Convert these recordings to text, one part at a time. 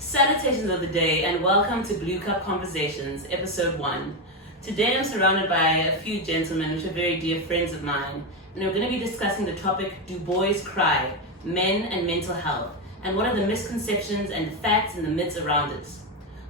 Salutations of the day and welcome to Blue Cup Conversations, episode 1. Today I'm surrounded by a few gentlemen which are very dear friends of mine, and we're going to be discussing the topic, Do Boys Cry? Men and Mental Health, and what are the misconceptions and facts and the myths around it.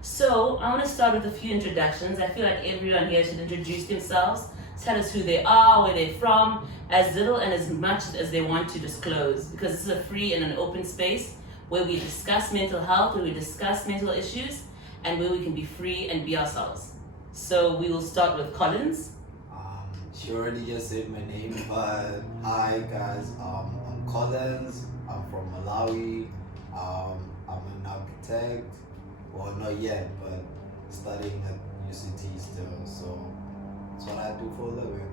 So I want to start with a few introductions. I feel like everyone here should introduce themselves, tell us who they are, where they're from, as little and as much as they want to disclose, because this is a free and an open space where we discuss mental health, where we discuss mental issues, and where we can be free and be ourselves. So we will start with Collins. She already just said my name, but hi guys, I'm Collins, I'm from Malawi, I'm an architect, well not yet, but studying at UCT still, so that's what I do for a living.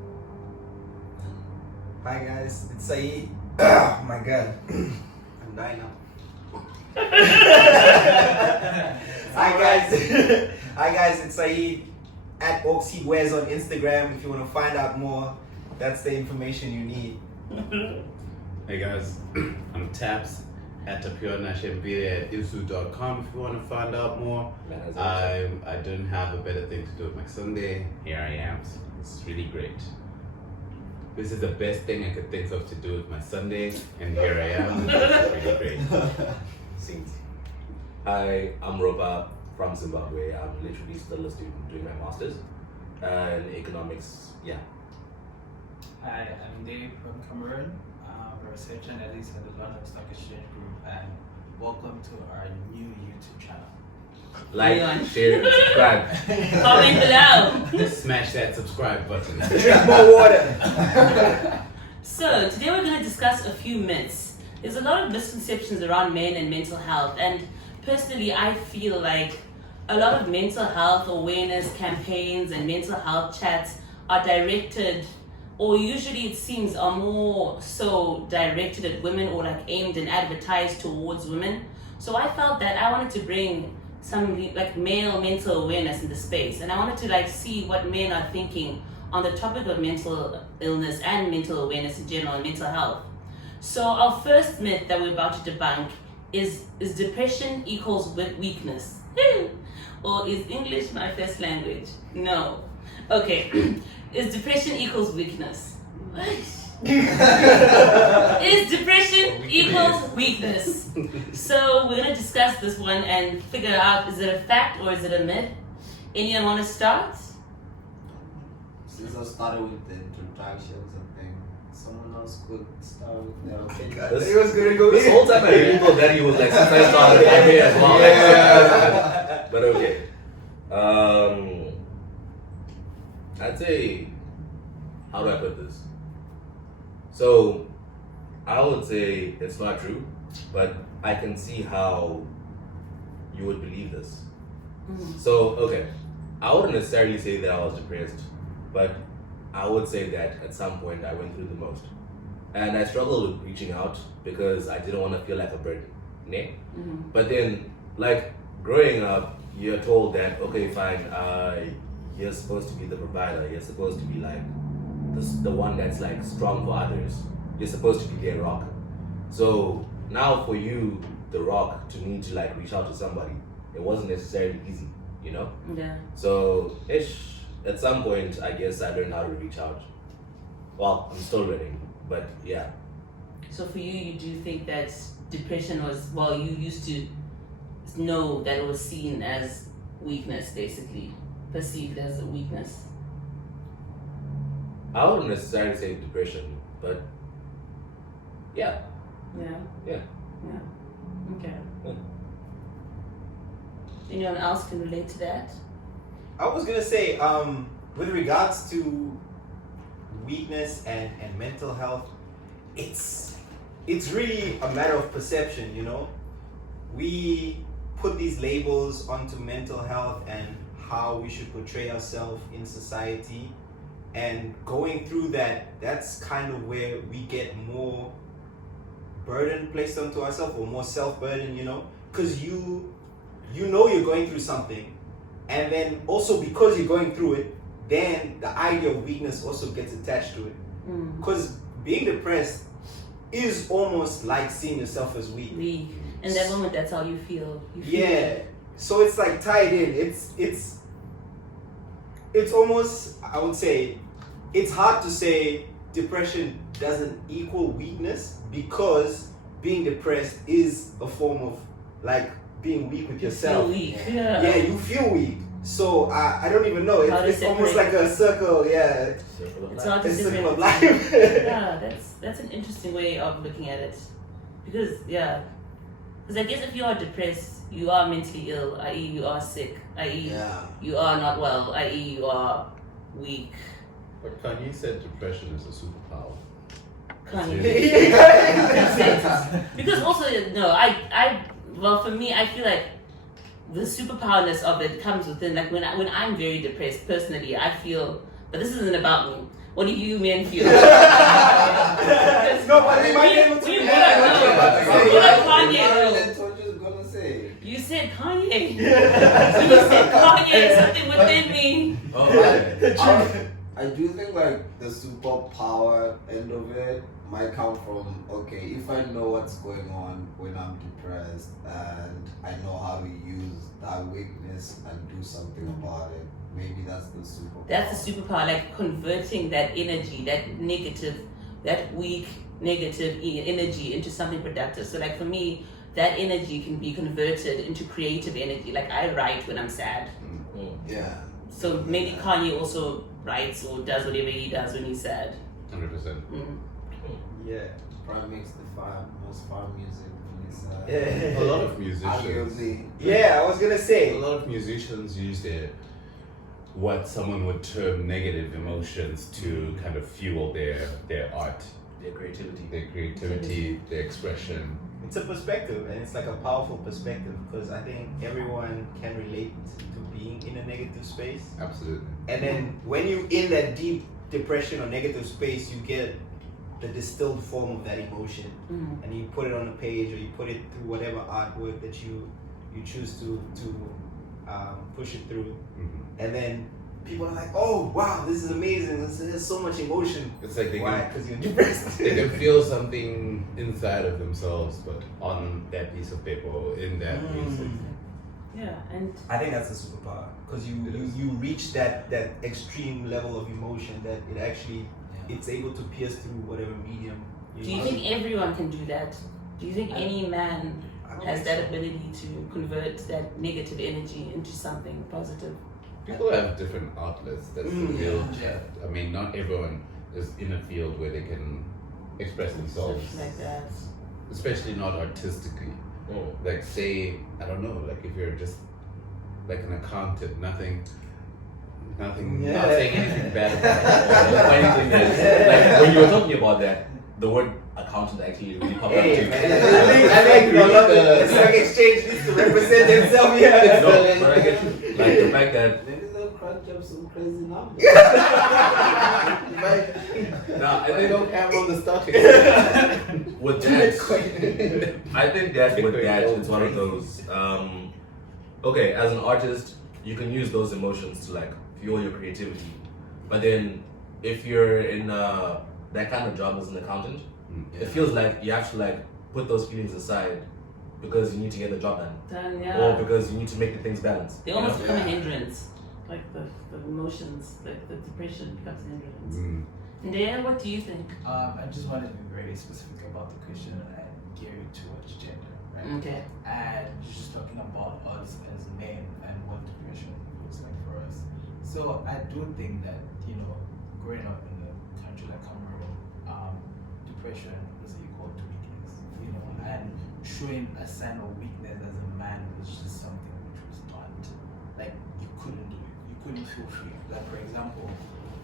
Hi guys, it's Saeed. Oh my god. I'm dying now. Hi guys, it's Saeed at Oxywears on Instagram. If you want to find out more, that's the information you need. Hey guys, I'm Taps at tapiona.shembile at isu.com if you want to find out more. I don't have a better thing to do with my Sunday. Here I am. It's really great. This is the best thing I could think of to do with my Sunday, and here I am. It's really great. Scenes. Hi, I'm Roba from Zimbabwe. I'm literally still a student doing my master's in economics. Yeah. Hi, I'm Dave from Cameroon. I'm a researcher analyst at the London Stock Exchange Group, and welcome to our new YouTube channel. Like, Leon. share, subscribe. Comment below. Smash that subscribe button. Drink more water. So today we're going to discuss a few myths. There's a lot of misconceptions around men and mental health, and personally I feel like a lot of mental health awareness campaigns and mental health chats are directed, or usually it seems are more so directed at women or like aimed and advertised towards women. So I felt that I wanted to bring some like male mental awareness in the space, and I wanted to like see what men are thinking on the topic of mental illness and mental awareness in general and mental health. So our first myth that we're about to debunk is depression equals weakness? Or is English my first language? No. Okay. Is depression equals weakness? Is depression equals weakness? So we're gonna discuss this one and figure out, is it a fact or is it a myth? Anyone want to start? Since I started with the introductions, I think someone else could start with their opinion. It was gonna go. This whole time I really thought that he was like, since I started, I'm here as well. Yeah. But okay. I'd say, how do I put this? So, I would say it's not true, but I can see how you would believe this. So, okay, I wouldn't necessarily say that I was depressed, but I would say that at some point I went through the most. And I struggled with reaching out because I didn't want to feel like a burden. Ne? But then, like, growing up, you're told that, okay, fine, you're supposed to be the provider, you're supposed to be like the one that's like strong for others, you're supposed to be their rock. So now for you, the rock, to need to like reach out to somebody, it wasn't necessarily easy, you know? Yeah. So at some point, I guess I learned how to reach out. Well, I'm still learning, but yeah. So for you, you do think that depression was, well, you used to know that it was seen as weakness, basically, perceived as a weakness. I wouldn't necessarily say depression, but yeah. Yeah. Yeah. Yeah. Okay. Yeah. Anyone else can relate to that? I was gonna say, with regards to weakness and mental health, it's really a matter of perception, you know. We put these labels onto mental health and how we should portray ourselves in society, and going through that's kind of where we get more burden placed onto ourselves, or more self-burden, you know, because you know you're going through something, and then also because you're going through it, then the idea of weakness also gets attached to it. Because being depressed is almost like seeing yourself as weak. Weak. In that moment, that's how you feel. You feel Yeah. So it's like tied in. It's almost, I would say, it's hard to say depression doesn't equal weakness, because being depressed is a form of like being weak with You yourself. feel weak. Yeah, you feel weak. So I don't even know. How to It's almost separate. like a circle. Yeah, Circle of It's life. hard to a circle separate. of life. Yeah, that's an interesting way of looking at it, because I guess if you are depressed, you are mentally ill, i.e. you are sick, i.e. Yeah. you are not well, i.e. you are weak. But Kanye said depression is a superpower. Kanye. Yeah. Because also, no, well, for me, I feel like the superpowerness of it comes within, like when I'm very depressed personally, I feel, but this isn't about me. What do you men feel? No, but they might be able to. We Yeah. what up Kanye, bro? That's what you're gonna say. You said Kanye. You said Kanye, something within me. Oh, right. I do think like the superpower end of it might come from, okay, if I know what's going on when I'm depressed and I know how to use that weakness and do something about it, maybe that's the superpower. That's the superpower, like converting that energy, that weak, negative energy into something productive. So like for me, that energy can be converted into creative energy. Like I write when I'm sad. Yeah. So maybe Kanye also writes or does whatever he does when he's sad. 100%. Mm. Yeah. Probably makes the most fun music when it's Yeah. A lot of musicians. arguably. Yeah, I was gonna A say. lot of musicians use what someone would term negative emotions to kind of fuel their art, Their their expression. It's a perspective, and it's like a powerful perspective, because I think everyone can relate to being in a negative space. Absolutely. And then when you in that deep depression or negative space, you get the distilled form of that emotion, Mm. and you put it on a page, or you put it through whatever artwork that you choose to push it through, and then people are like, "Oh wow, this is amazing! There's so much emotion." It's like they Why? can, Because you're depressed. they can feel something inside of themselves, but on that piece of paper or in that music. Yeah, and I think that's a superpower, because you reach that extreme level of emotion that it actually it's able to pierce through whatever medium. do you think everyone can do that? Do you think any man has that ability to convert that negative energy into something positive? People have different outlets. That's the real Yeah. chat. I mean, not everyone is in a field where they can express themselves, Stuff like that. especially not artistically. Like, say, I don't know, like if you're just like an accountant, nothing, not saying anything bad about it. The funny thing is, like when you were talking about that, the word accountant actually really popped up Hey, too. man, I like it. I love it. It's like exchange needs to represent themselves here. No, but I get like the fact that Maybe they'll crunch up some crazy numbers. now I They think don't have on the starting. with that, I think that with that, it's one of those. Okay, as an artist, you can use those emotions to like fuel your creativity, but then if you're in that kind of job as an accountant, it feels like you have to like put those feelings aside because you need to get the job done, Then or yeah, because you need to make the things balance. they you almost know? become a hindrance. Like the emotions, like the depression becomes a hindrance. And then what do you think? I just wanted to be very specific about the question and gear it towards gender, right? Okay. And just talking about us as men and what depression looks like for us. So I do think that, growing up in a country like Cameroon, depression is equal to weakness, and showing a sign of weakness as a man was just something which was not, like, you couldn't do it. You couldn't feel free. Like, for example,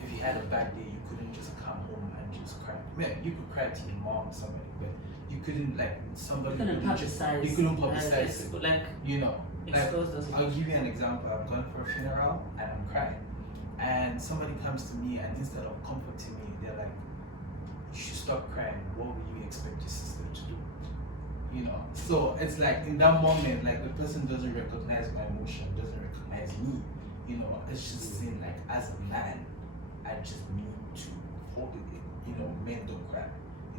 if you had a bad day, you couldn't just come home and just cry. Man, you could cry to your mom or somebody, but you couldn't, like, somebody You couldn't just, publicize. you couldn't publicize it. Like Like, expose those I'll emotions. give you an example. I'm going for a funeral and I'm crying. And somebody comes to me and instead of comforting me, they're like, you should stop crying. What would you expect your sister to do? So it's like in that moment, like the person doesn't recognize my emotion, doesn't recognize me. It's just saying like as a man, I just need to hold it in. Men don't cry.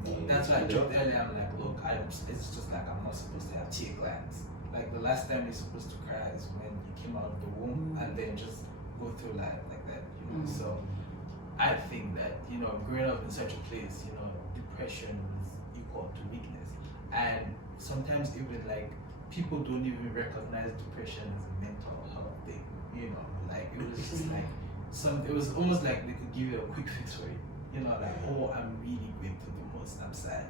You know, that's why I joked earlier. I'm like, look, it's just like I'm not supposed to have tear glands. Like the last time you're supposed to cry is when you came out of the womb, and then just go through life like that. You know, so I think that growing up in such a place, depression is equal to weakness, and sometimes even like people don't even recognize depression as a mental health thing. Like it was just like it was almost like they could give you a quick fix for it. Like, oh, I'm really going through the most. I'm sad.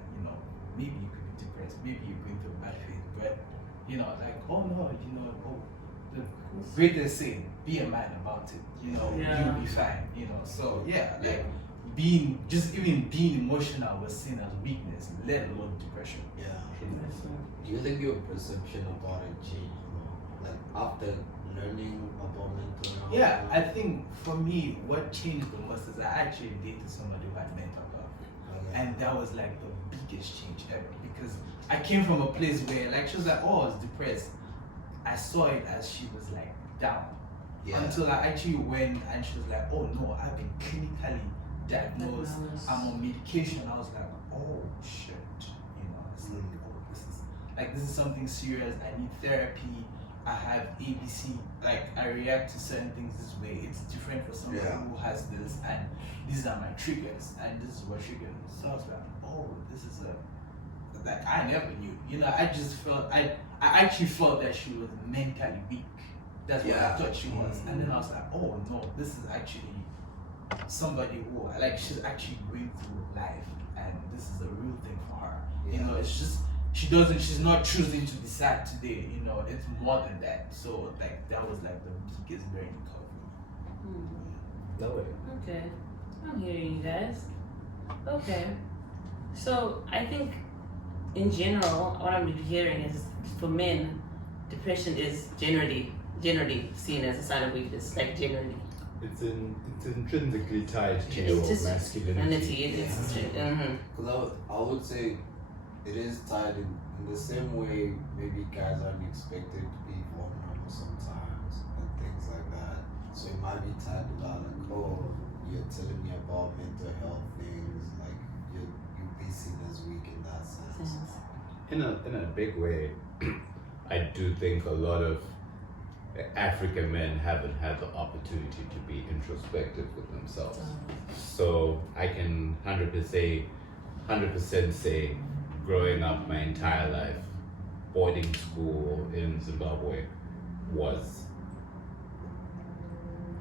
Maybe you could be depressed. Maybe you're going through a bad phase, but like, oh no, the greatest saying, be a man about it. You'll be fine. So yeah, like even being emotional was seen as weakness, let alone depression. Yeah. Do you think your perception about it changed, like after learning about mental health? Yeah, I think for me, what changed the most is I actually dated somebody who had mental health, and that was like the biggest change ever, because I came from a place where like she was like, oh, I was depressed. I saw it as she was like down, until I actually went and she was like, oh no, I've been clinically diagnosed. I'm on medication. I was like, oh shit, it's like, oh, this is something serious. I need therapy. I have ABC. Like I react to certain things this way. It's different for somebody who has this, and these are my triggers, and this is what triggers me. So I was like, oh, this is like I never knew. I just felt I actually felt that she was mentally weak. That's what I thought she was, and then I was like, oh no, this is actually somebody who like she's actually going through life, and this is a real thing for her. It's just she's not choosing to be sad today. It's more than that. So like that was like the biggest learning curve. No way. Okay, I'm hearing you guys. Okay, so I think in general, what I'm hearing is for men, depression is generally seen as a sign of weakness, like generally. It's intrinsically tied to It's your just masculinity. Because I would say it is tied in the same way maybe guys aren't expected to be vulnerable sometimes and things like that. So it might be tied to that, like, oh, you're telling me about mental health things, like you'll be seen as weak in that sense. In a big way, I do think a lot of African men haven't had the opportunity to be introspective with themselves. So I can 100% say, growing up my entire life, boarding school in Zimbabwe was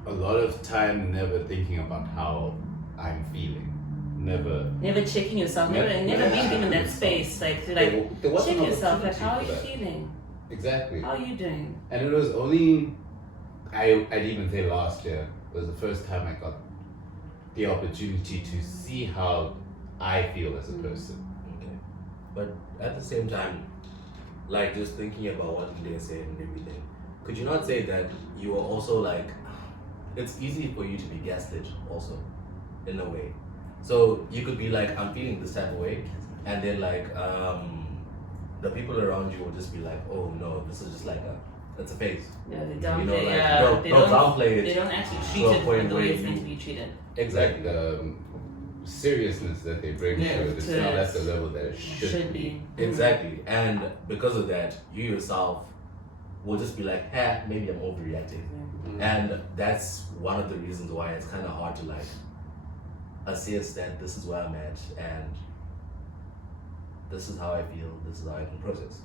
a lot of time never thinking about how I'm feeling. Never checking yourself, never being given that space, like there wasn't check yourself, like opportunity how are for you that. feeling? Exactly. How are you doing? And it was only, I'd even say last year, was the first time I got the opportunity to see how I feel as a person. Okay. But at the same time, like just thinking about what they said and everything, could you not say that you are also like, it's easy for you to be gaslit also, in a way. So you could be like, I'm feeling this type of way, and then like, the people around you will just be like, oh no, this is just like it's a phase. Yeah, they don't. They don't downplay it. They don't actually treat to a it point the way where it's meant you- to be treated. Exactly. Like the seriousness that they bring to it, it's not at the level that it should be. Exactly. And because of that, you yourself will just be like, maybe I'm overreacting. And that's one of the reasons why it's kind of hard to like assess that this is where I'm at and this is how I feel, this is how I can process,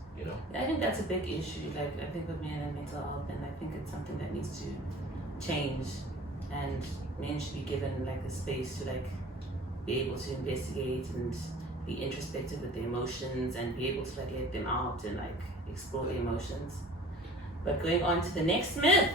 I think that's a big issue. Like I think with men and mental health, and I think it's something that needs to change. And men should be given like a space to like be able to investigate and be introspective with their emotions and be able to like let them out and like explore their emotions. But going on to the next myth.